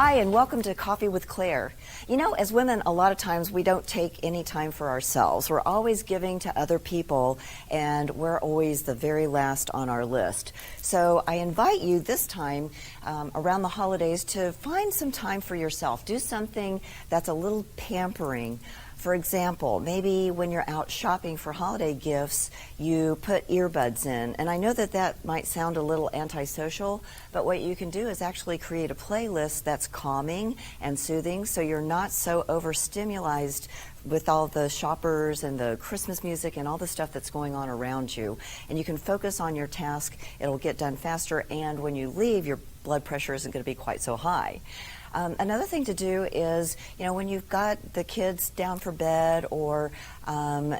Hi, and welcome to Coffee with Claire. You know, as women, a lot of times we don't take any time for ourselves. We're always giving to other people, and we're always the very last on our list. So I invite you this time around the holidays to find some time for yourself. Do something that's a little pampering. For example, maybe when you're out shopping for holiday gifts, you put earbuds in. And I know that that might sound a little antisocial, but what you can do is actually create a playlist that's calming and soothing, so you're not so overstimulated with all the shoppers and the Christmas music and all the stuff that's going on around you. And you can focus on your task. It'll get done faster, and when you leave, your blood pressure isn't going to be quite so high. Another thing to do is, you know, when you've got the kids down for bed or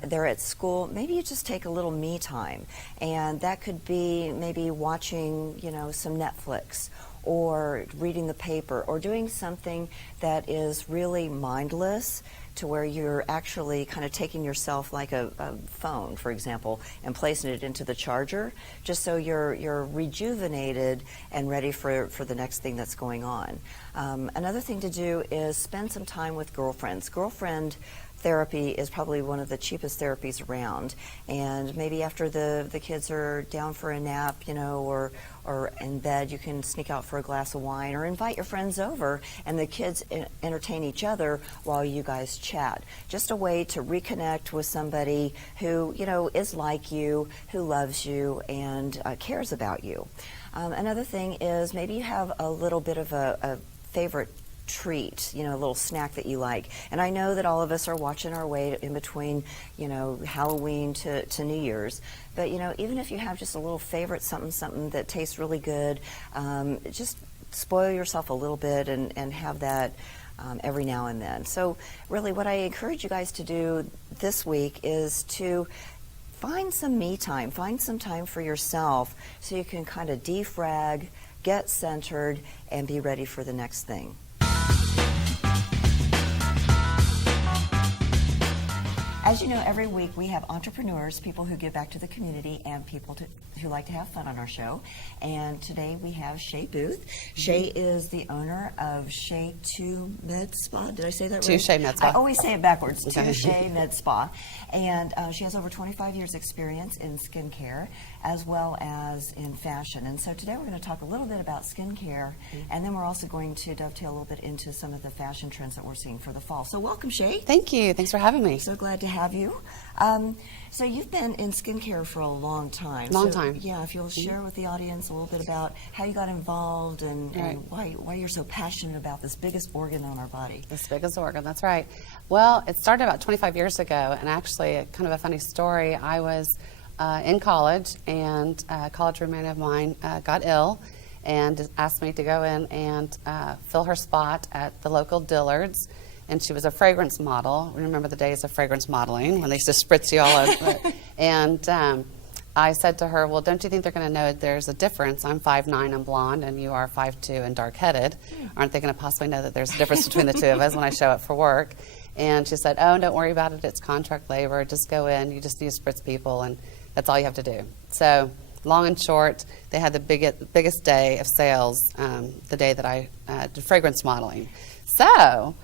they're at school, maybe you just take a little me time. And that could be maybe watching, you know, some Netflix or reading the paper or doing something that is really mindless, to where you're actually kind of taking yourself like a phone, for example, and placing it into the charger, just so you're rejuvenated and ready for the next thing that's going on. Another thing to do is spend some time with girlfriends. Girlfriend therapy is probably one of the cheapest therapies around, and maybe after the kids are down for a nap, you know, or in bed, you can sneak out for a glass of wine or invite your friends over, and the kids entertain each other while you guys chat. Just a way to reconnect with somebody who, you know, is like you, who loves you, and cares about you. Another thing is maybe you have a little bit of a favorite treat, you know, a little snack that you like. And I know that all of us are watching our way in between, you know, Halloween to New Year's. But, you know, even if you have just a little favorite something that tastes really good, just spoil yourself a little bit and have that every now and then. So really what I encourage you guys to do this week is to find some me time, find some time for yourself so you can kind of defrag, get centered, and be ready for the next thing. As you know, every week we have entrepreneurs, people who give back to the community, and people who like to have fun on our show. And today we have Shea Boothe. Shea is the owner of Shea Med Spa. Did I say that right? Shea Med Spa. I always say it backwards. Shea Med Spa. And she has over 25 years experience in skincare as well as in fashion. And so today we're going to talk a little bit about skincare, and then we're also going to dovetail a little bit into some of the fashion trends that we're seeing for the fall. So welcome, Shea. Thank you. Thanks for having me. So glad to have you. So you've been in skincare for a long time. Long time. Yeah, if you'll share with the audience a little bit about how you got involved and why you're so passionate about this biggest organ on our body. This biggest organ, that's right. Well, it started about 25 years ago, and actually, kind of a funny story. I was in college, and a college roommate of mine got ill and asked me to go in and fill her spot at the local Dillard's. And she was a fragrance model. Remember the days of fragrance modeling when they used to spritz you all over. And I said to her, well, don't you think they're going to know there's a difference? I'm 5'9", I'm blonde, and you are 5'2" and dark-headed. Aren't they going to possibly know that there's a difference between the two of us when I show up for work? And she said, oh, don't worry about it. It's contract labor. Just go in. You just need to spritz people, and that's all you have to do. So long and short, they had the biggest day of sales the day that I did fragrance modeling. So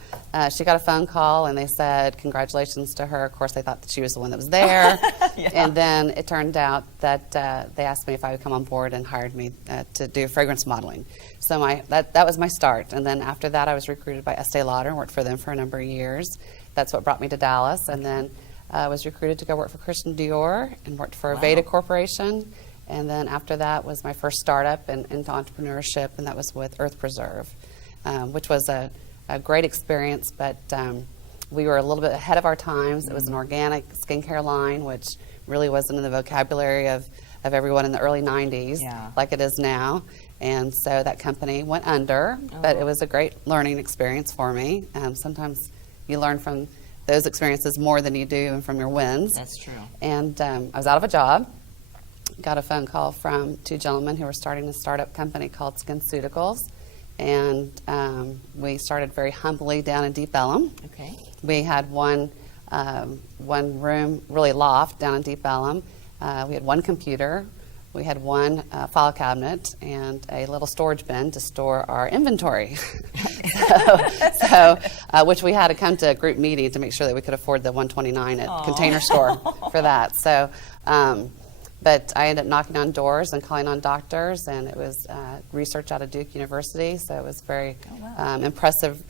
she got a phone call, and they said congratulations to her. Of course, they thought that she was the one that was there. Yeah. And then it turned out that they asked me if I would come on board and hired me to do fragrance modeling. So that was my start. And then after that, I was recruited by Estee Lauder and worked for them for a number of years. That's what brought me to Dallas. And then I was recruited to go work for Christian Dior and worked for Aveda Corporation. And then after that was my first startup into entrepreneurship, and that was with Earth Preserve, which was a great experience, but we were a little bit ahead of our times. It was an organic skincare line, which really wasn't in the vocabulary of everyone in the early 90s like it is now. And so that company went under, but it was a great learning experience for me. Sometimes you learn from those experiences more than you do from your wins. That's true. And I was out of a job. Got a phone call from two gentlemen who were starting a startup company called SkinCeuticals. And we started very humbly down in Deep Ellum. Okay. We had one room, really loft, down in Deep Ellum. We had one computer. we had one file cabinet and a little storage bin to store our inventory. Which we had to come to a group meeting to make sure that we could afford the $129 at Container Store for that. So, but I ended up knocking on doors and calling on doctors, and it was research out of Duke University. So it was very impressive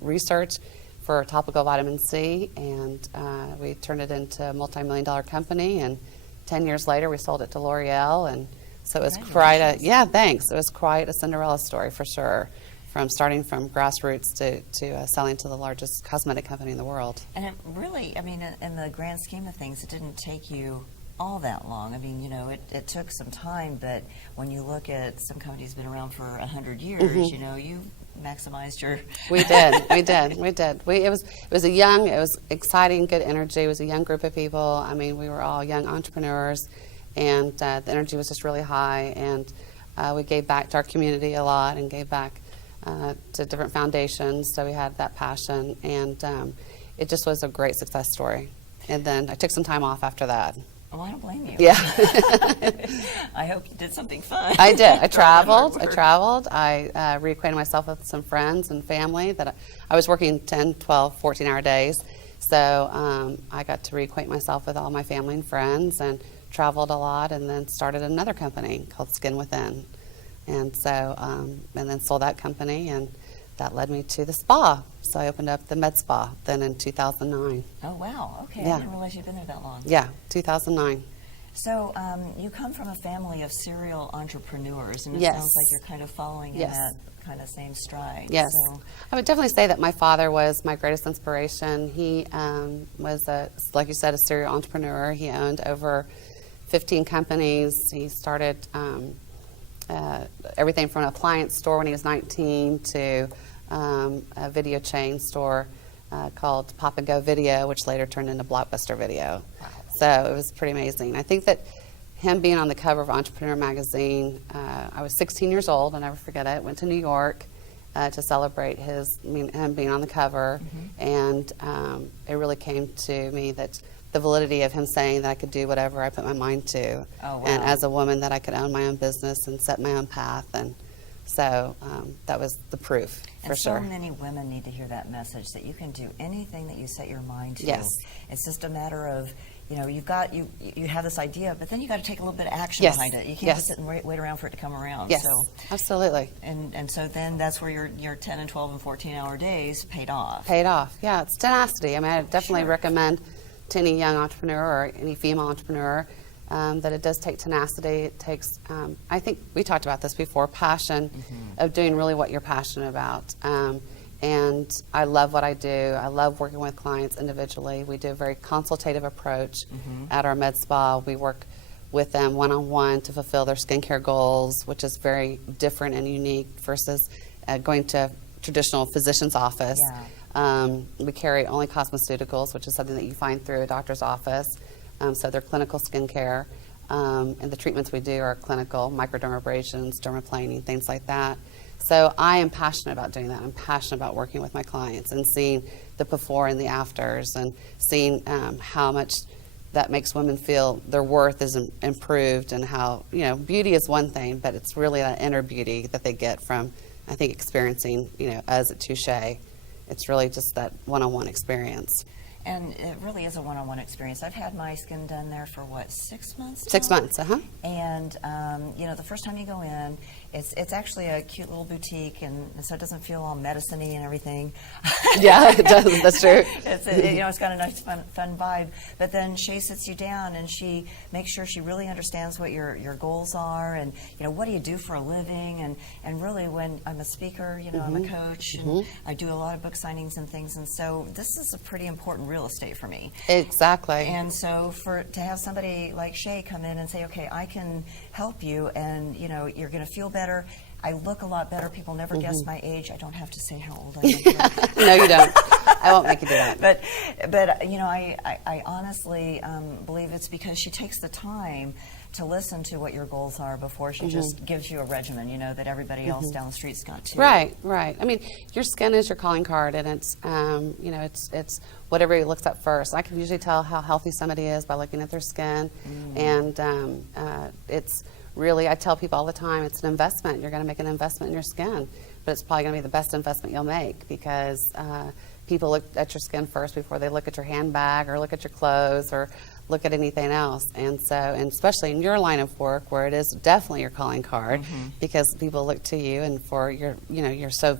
research for topical vitamin C, and we turned it into a multi-million-dollar company. And 10 years later, we sold it to L'Oreal, and so it was quite a It was quite a Cinderella story for sure, from starting from grassroots to selling to the largest cosmetic company in the world. And it really, I mean, in the grand scheme of things, it didn't take you all that long. I mean, you know, it took some time, but when you look at some companies been around for 100 years, you know, you maximized your. We did. It was exciting, good energy. It was a young group of people. I mean, we were all young entrepreneurs, and the energy was just really high. And we gave back to our community a lot, and gave back to different foundations. So we had that passion, and it just was a great success story. And then I took some time off after that. Oh, I don't blame you. Yeah. I hope you did something fun. I did. I traveled. I reacquainted myself with some friends and family that I was working 10, 12, 14-hour days. So I got to reacquaint myself with all my family and friends, and traveled a lot, and then started another company called Skin Within. And so, and then sold that company, and that led me to the spa. So I opened up the med spa then in 2009. Oh, wow. Okay. Yeah. I didn't realize you'd been there that long. Yeah, 2009. So you come from a family of serial entrepreneurs, and it Yes. sounds like you're kind of following in Yes. that kind of same stride. Yes. So, I would definitely say that my father was my greatest inspiration. He was, like you said, a serial entrepreneur. He owned over 15 companies. He started everything from an appliance store when he was 19 to a video chain store called Pop and Go Video, which later turned into Blockbuster Video. Wow. So it was pretty amazing. I think that him being on the cover of Entrepreneur magazine, I was 16 years old, I'll never forget it, went to New York to celebrate him being on the cover, and it really came to me that the validity of him saying that I could do whatever I put my mind to, Oh, wow. and as a woman that I could own my own business and set my own path, and so that was the proof for and sure. so many women need to hear that message that you can do anything that you set your mind to. Yes. It's just a matter of, you know, you have this idea, but then you got to take a little bit of action Yes. behind it. You can't Yes. just sit and wait around for it to come around. Yes, So, absolutely. and so then that's where your 10 and 12 and 14-hour days paid off. Paid off. Yeah, it's tenacity. I mean, I definitely Sure. recommend to any young entrepreneur or any female entrepreneur that it does take tenacity. It takes, I think we talked about this before, passion of doing really what you're passionate about. And I love what I do. I love working with clients individually. We do a very consultative approach at our med spa. We work with them one-on-one to fulfill their skincare goals, which is very different and unique versus going to a traditional physician's office. Yeah. We carry only cosmeceuticals, which is something that you find through a doctor's office. So they're clinical skincare. And the treatments we do are clinical, microdermabrasions, dermaplaning, things like that. So I am passionate about doing that. I'm passionate about working with my clients and seeing the before and the afters, and seeing how much that makes women feel their worth is improved, and how, you know, beauty is one thing, but it's really that inner beauty that they get from, I think, experiencing, you know, us at Touche. It's really just that one-on-one experience. And it really is a one-on-one experience. I've had my skin done there for, 6 months now? 6 months, And, you know, the first time you go in, it's actually a cute little boutique, and so it doesn't feel all medicine-y and everything. Yeah, it does. That's true. You know, it's got a nice, fun vibe. But then Shea sits you down, and she makes sure she really understands what your goals are, and, you know, what do you do for a living, and really, when I'm a speaker, you know, I'm a coach, and I do a lot of book signings and things, and so this is a pretty important real estate for me. Exactly. And so to have somebody like Shea come in and say, okay, I can help you, and, you know, you're going to feel better. I look a lot better. People never guess my age. I don't have to say how old I am. No, you don't. I won't make you do that. But you know, I honestly believe it's because she takes the time to listen to what your goals are before she just gives you a regimen, you know, that everybody else down the street's got too. Right. I mean, your skin is your calling card, and it's, you know, it's what everybody looks at first. I can usually tell how healthy somebody is by looking at their skin, and it's really, I tell people all the time, it's an investment. You're going to make an investment in your skin, but it's probably going to be the best investment you'll make, because people look at your skin first before they look at your handbag or look at your clothes or look at anything else. And so, and especially in your line of work, where it is definitely your calling card, because people look to you, and for your, you're so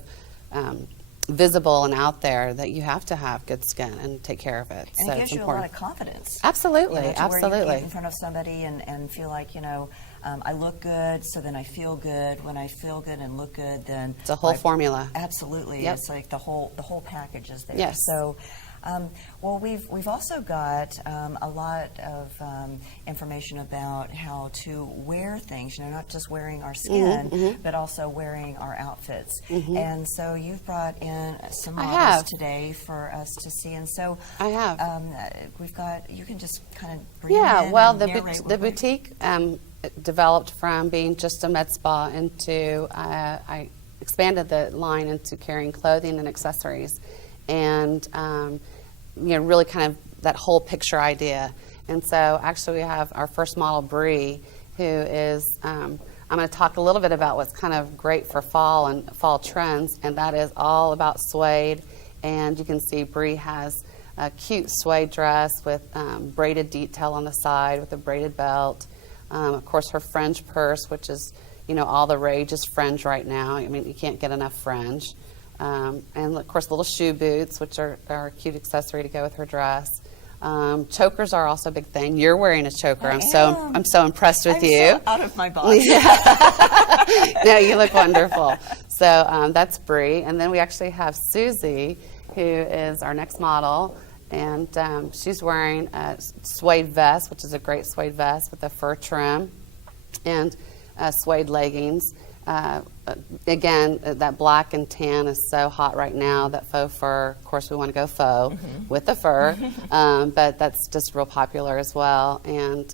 visible and out there that you have to have good skin and take care of it. And so it gives it's you important. a lot of confidence. Absolutely, To absolutely. where you can get in front of somebody and feel like, I look good, so then I feel good. When I feel good and look good, then it's a whole formula. Absolutely, Yep. It's like the whole package is there. Yes. So, well, we've also got a lot of information about how to wear things. Not just wearing our skin, but also wearing our outfits. And so you've brought in some models today for us to see. And so I have. We've got. You can just kind of bring Yeah. in Well, and the narrate the what we- boutique developed from being just a med spa into I expanded the line into carrying clothing and accessories, and really kind of that whole picture idea. And so actually we have our first model, Bree, who is I'm going to talk a little bit about what's kind of great for fall and fall trends, and that is all about suede. And you can see Bree has a cute suede dress with braided detail on the side with a braided belt. Of course, her fringe purse, which is, all the rage is fringe right now. I mean, you can't get enough fringe. And of course, little shoe boots, which are a cute accessory to go with her dress. Chokers are also a big thing. You're wearing a choker. I'm so impressed with you. So out of my body. No, you look wonderful. So that's Bree, and then we actually have Susie, who is our next model. And she's wearing a suede vest, which is a great suede vest with a fur trim, and suede leggings. Again, that black and tan is so hot right now, that faux fur. Of course, we want to go faux with the fur, but that's just real popular as well. And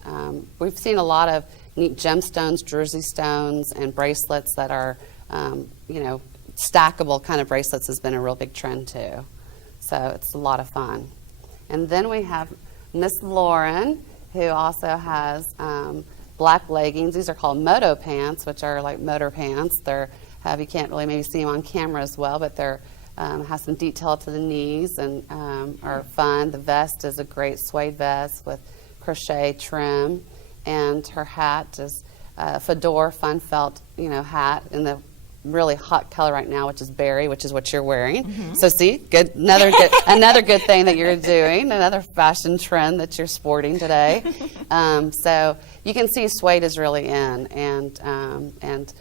we've seen a lot of neat gemstones, jersey stones, and bracelets that are, stackable kind of bracelets has been a real big trend too. So it's a lot of fun. And then we have Miss Lauren, who also has black leggings. These are called moto pants, which are like motor pants. You can't really maybe see them on camera as well, but they're have some detail to the knees and are fun. The vest is a great suede vest with crochet trim, and her hat is a fedora fun felt hat in the really hot color right now, which is berry, which is what you're wearing. So see, another good thing that you're doing, another fashion trend that you're sporting today. So you can see suede is really in, and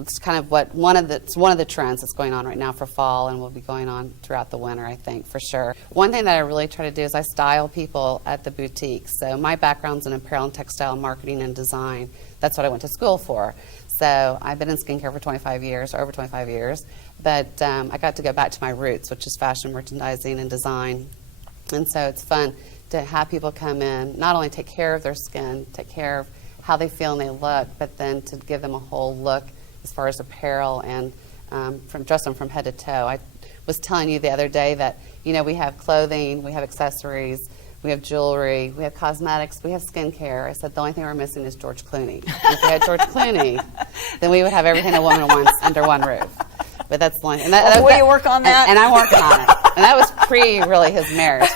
it's kind of one of the trends that's going on right now for fall, and will be going on throughout the winter, I think, for sure. One thing that I really try to do is I style people at the boutique. So my background's in apparel and textile marketing and design. That's what I went to school for. So I've been in skincare for 25 years, over 25 years, but I got to go back to my roots, which is fashion merchandising and design. And so it's fun to have people come in, not only take care of their skin, take care of how they feel and they look, but then to give them a whole look as far as apparel and dress them from head to toe. I was telling you the other day that, we have clothing, we have accessories, we have jewelry, we have cosmetics, we have skincare. I said the only thing we're missing is George Clooney. If we had George Clooney, then we would have everything a woman wants under one roof. But that's the only. Will you work on that? And I'm working on it. And that was really his marriage,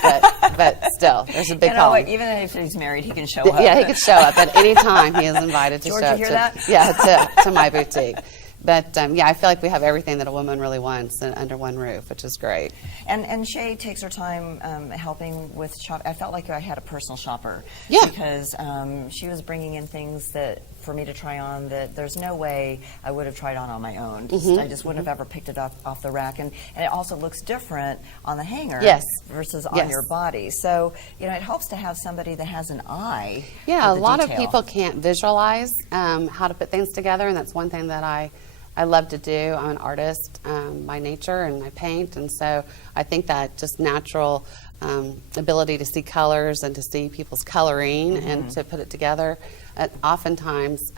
but still, there's a big calling. Even if he's married, he can show up. Yeah, he could show up at any time. He is invited to George, show up. you hear that? Yeah, to my boutique. But I feel like we have everything that a woman really wants under one roof, which is great. And Shea takes her time helping with shop. I felt like I had a personal shopper. Yeah. Because she was bringing in things that for me to try on that there's no way I would have tried on my own. I just wouldn't have ever picked it up off the rack. And it also looks different on the hanger versus on your body. So, it helps to have somebody that has an eye. Yeah, a lot detail. of people can't visualize how to put things together, and that's one thing that I love to do. I'm an artist by nature, and I paint, and so I think that just natural ability to see colors and to see people's coloring and to put it together. Oftentimes,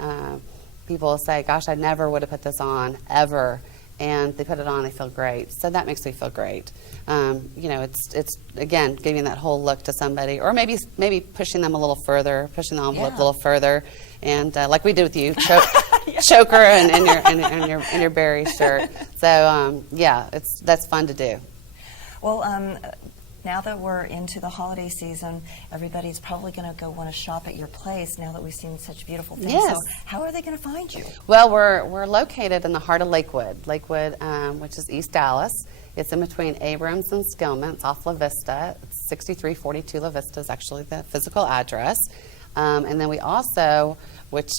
people will say, "Gosh, I never would have put this on ever," and they put it on, they feel great. So that makes me feel great. It's again giving that whole look to somebody, or maybe pushing them a little further, pushing the envelope a little further, and like we did with you, choker and your berry shirt. So yeah, that's fun to do. Well, now that we're into the holiday season, everybody's probably going to go want to shop at your place now that we've seen such beautiful things. Yes. So how are they going to find you? Well, we're located in the heart of Lakewood, which is East Dallas. It's in between Abrams and Skillman. It's off La Vista. It's 6342 La Vista is actually the physical address. And then we also, which,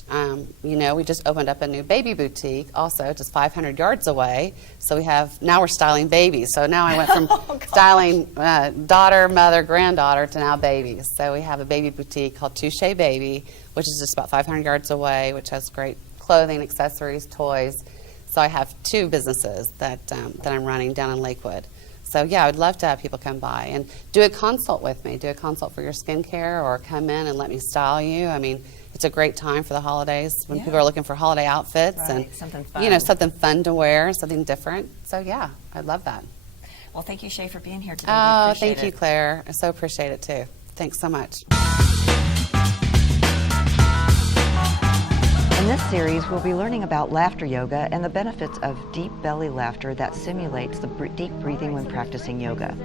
we just opened up a new baby boutique also just 500 yards away. So now we're styling babies. So now I went from styling daughter, mother, granddaughter to now babies. So we have a baby boutique called Shea Boothe, which is just about 500 yards away, which has great clothing, accessories, toys. So I have two businesses that I'm running down in Lakewood. So yeah, I would love to have people come by and do a consult with me. Do a consult for your skincare, or come in and let me style you. I mean, it's a great time for the holidays when people are looking for holiday outfits and something fun. Something fun to wear, something different. So yeah, I'd love that. Well, thank you, Shea, for being here today. Oh, thank you, Claire. I so appreciate it too. Thanks so much. In this series, we'll be learning about laughter yoga and the benefits of deep belly laughter that simulates the deep breathing when practicing yoga.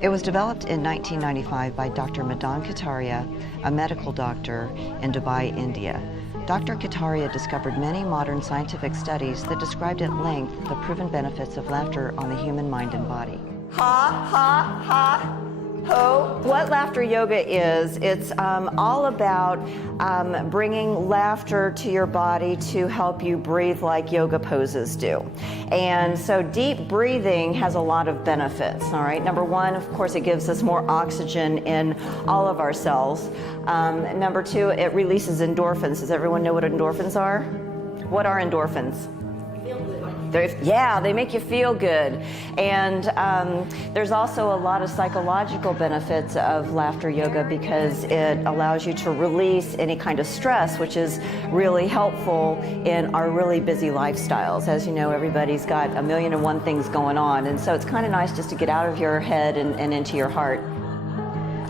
It was developed in 1995 by Dr. Madan Kataria, a medical doctor in Dubai, India. Dr. Kataria discovered many modern scientific studies that described at length the proven benefits of laughter on the human mind and body. Ha, ha, ha. Ho. What laughter yoga is, it's all about bringing laughter to your body to help you breathe like yoga poses do. And so deep breathing has a lot of benefits, all right? Number one, of course, it gives us more oxygen in all of our cells. Number two, it releases endorphins. Does everyone know what endorphins are? What are endorphins? Yeah, they make you feel good. And there's also a lot of psychological benefits of laughter yoga because it allows you to release any kind of stress, which is really helpful in our really busy lifestyles. As you know, everybody's got 1,000,001 things going on, and so it's kind of nice just to get out of your head and into your heart.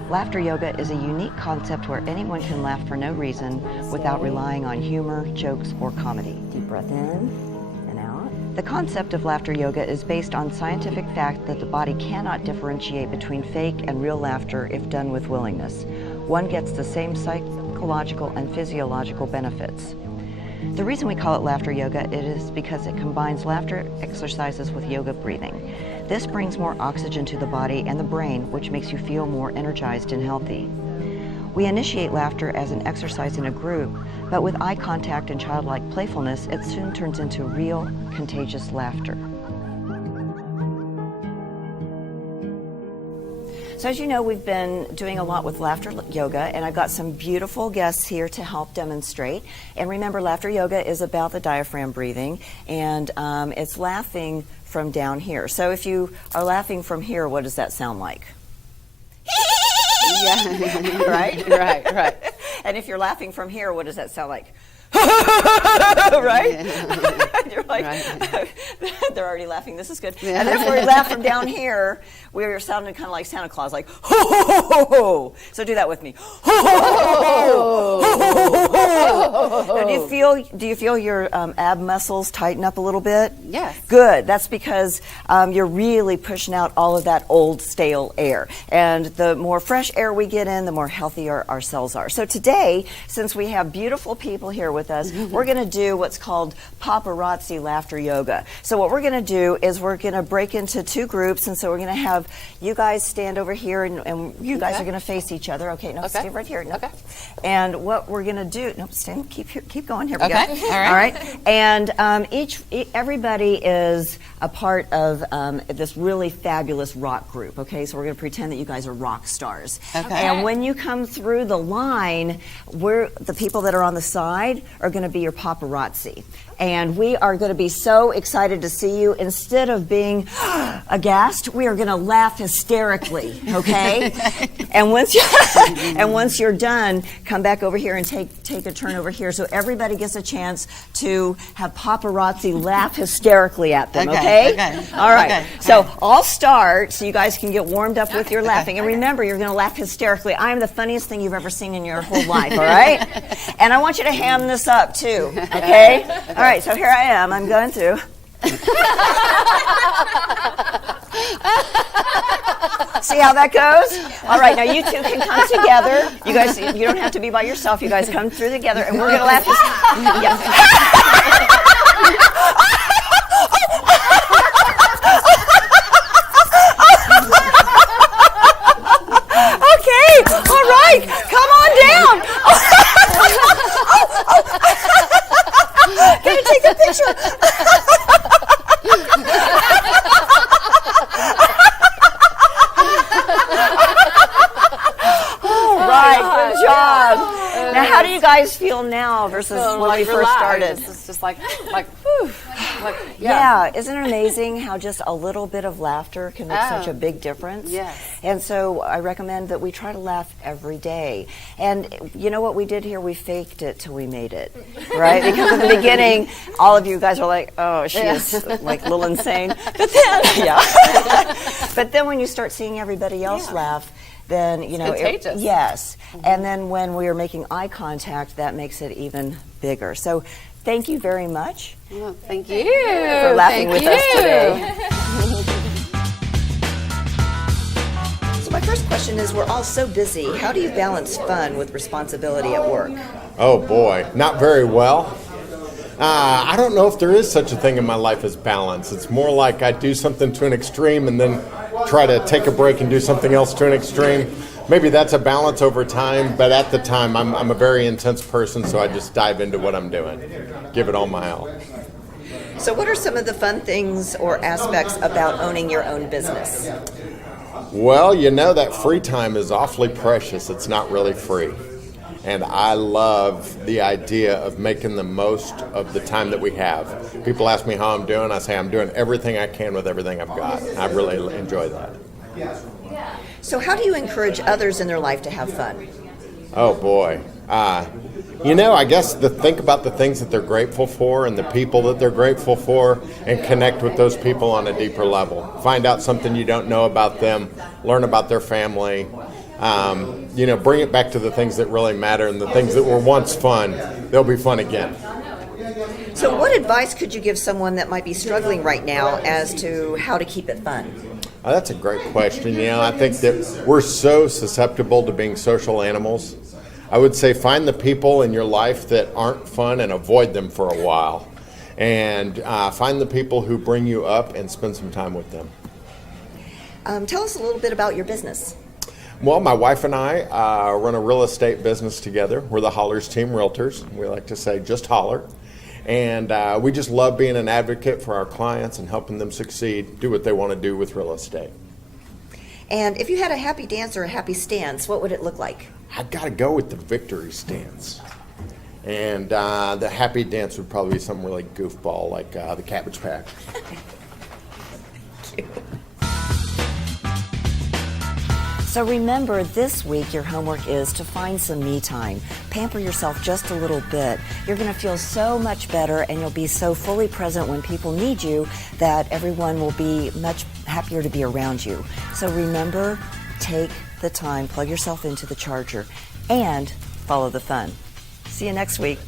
Laughter yoga is a unique concept where anyone can laugh for no reason without relying on humor, jokes, or comedy. Deep breath in. The concept of laughter yoga is based on scientific fact that the body cannot differentiate between fake and real laughter if done with willingness. One gets the same psychological and physiological benefits. The reason we call it laughter yoga is because it combines laughter exercises with yoga breathing. This brings more oxygen to the body and the brain, which makes you feel more energized and healthy. We initiate laughter as an exercise in a group, but with eye contact and childlike playfulness, it soon turns into real, contagious laughter. So as you know, we've been doing a lot with laughter yoga, and I've got some beautiful guests here to help demonstrate. And remember, laughter yoga is about the diaphragm breathing, and it's laughing from down here. So if you are laughing from here, what does that sound like? Yeah. Right? Right. And if you're laughing from here, what does that sound like? Right? You're like, they're already laughing. This is good. Yeah. And then if we laugh from down here, we're sounding kind of like Santa Claus, like, ho, ho, ho, ho, ho. So do that with me. Ho, ho, ho, ho, ho, ho. Do you feel your ab muscles tighten up a little bit? Yes. Good. That's because you're really pushing out all of that old, stale air. And the more fresh air we get in, the more healthier our cells are. So today, since we have beautiful people here with us, we're going to do what's called paparazzi laughter yoga. So what we're going to do is we're going to break into two groups, and so we're going to have you guys stand over here, and you guys are going to face each other. Okay, no, stay right here. No. Okay. And what we're going to do, no, stand, keep going. Here we go. All right. And everybody is a part of this really fabulous rock group. Okay, so we're going to pretend that you guys are rock stars. Okay. And when you come through the line, the people that are on the side are going to be your paparazzi. And we are going to be so excited to see you. Instead of being aghast, we are going to laugh hysterically, okay? And once you're done, come back over here and take a turn over here, so everybody gets a chance to have paparazzi laugh hysterically at them. Okay? All right. Okay. So I'll start, so you guys can get warmed up with your laughing. And remember, you're going to laugh hysterically. I am the funniest thing you've ever seen in your whole life. All right? And I want you to ham this up too. Okay? All right. So here I am. I'm going through. See how that goes? All right, now you two can come together. You guys, you don't have to be by yourself. You guys come through together, and we're going to laugh. Yeah. Okay, all right, come on down. Can you take a picture? Good job. Now, how do you guys feel now versus when we first started? It's just like, whew. Yeah, isn't it amazing how just a little bit of laughter can make such a big difference? Yes. And so I recommend that we try to laugh every day. And you know what we did here? We faked it till we made it, right? Because at the beginning, all of you guys were like, oh, she is like a little insane. But then, but then when you start seeing everybody else laugh, then, you know, contagious. Yes. And then when we are making eye contact, that makes it even bigger. So thank you very much. Well, thank you for laughing with us today. So my first question is, we're all so busy. How do you balance fun with responsibility at work? Oh boy, not very well. I don't know if there is such a thing in my life as balance. It's more like I do something to an extreme and then try to take a break and do something else to an extreme. Maybe that's a balance over time, but at the time I'm a very intense person, so I just dive into what I'm doing, give it all my all. So what are some of the fun things or aspects about owning your own business? Well, you know that free time is awfully precious. It's not really free. And I love the idea of making the most of the time that we have. People ask me how I'm doing. I say I'm doing everything I can with everything I've got. I really enjoy that. So how do you encourage others in their life to have fun? Oh, boy. You know, I guess think about the things that they're grateful for and the people that they're grateful for, and connect with those people on a deeper level. Find out something you don't know about them. Learn about their family. You know, bring it back to the things that really matter, and the things that were once fun, they'll be fun again. So what advice could you give someone that might be struggling right now as to how to keep it fun? That's a great question. You know, I think that we're so susceptible to being social animals. I would say find the people in your life that aren't fun and avoid them for a while. And find the people who bring you up and spend some time with them. Tell us a little bit about your business. Well, my wife and I run a real estate business together. We're the Hollers Team Realtors. We like to say just holler. And we just love being an advocate for our clients and helping them succeed, do what they want to do with real estate. And if you had a happy dance or a happy stance, what would it look like? I've got to go with the victory stance. And the happy dance would probably be something really goofball, like the Cabbage Patch. Thank you. So remember, this week your homework is to find some me time. Pamper yourself just a little bit. You're going to feel so much better, and you'll be so fully present when people need you that everyone will be much happier to be around you. So remember, take the time, plug yourself into the charger, and follow the fun. See you next week.